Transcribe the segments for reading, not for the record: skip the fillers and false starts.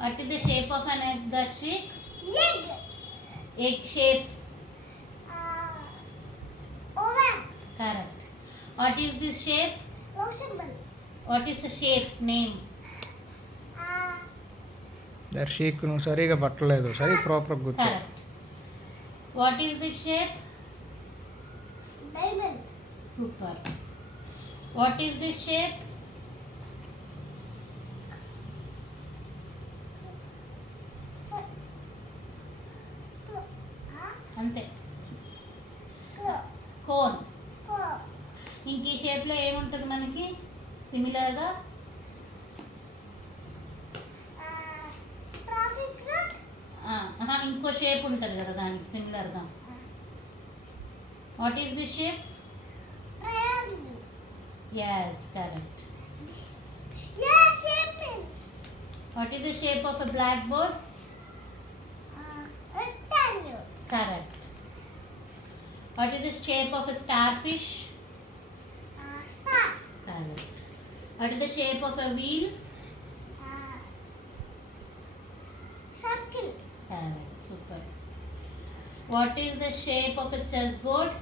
What is the shape of an egg, Darshik? Leg. Egg shape. Oval. Correct. What is this shape? Love symbol. What is the shape name? దర్శీక్ నువ్వు సరిగా పట్టలేదు సరి proper గుర్తు. Correct. What is this shape? Diamond. Super. What is this shape? అంతే cone. ఇంక ఈ షేప్లో ఏముంటుంది మనకి సిమిలర్గా? ఇంకో షేప్ ఉంటుంది కదా దానికి సిమిలర్గా. What is this shape? Yes correct. What is the shape of a blackboard? Rectangle. Correct. What is the shape of a starfish? Star. Correct. What is the shape of a wheel? Circle. Correct. Super. What is the shape of a chessboard?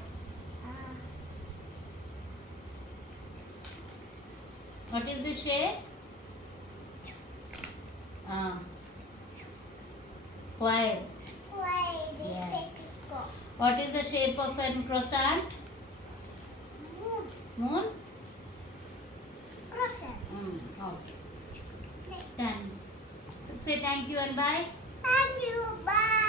What is the shape? Square. Why the Yes. paper score? What is the shape of a croissant? Moon. Moon? Croissant. Okay. Done. Say thank you and bye. Thank you. Bye.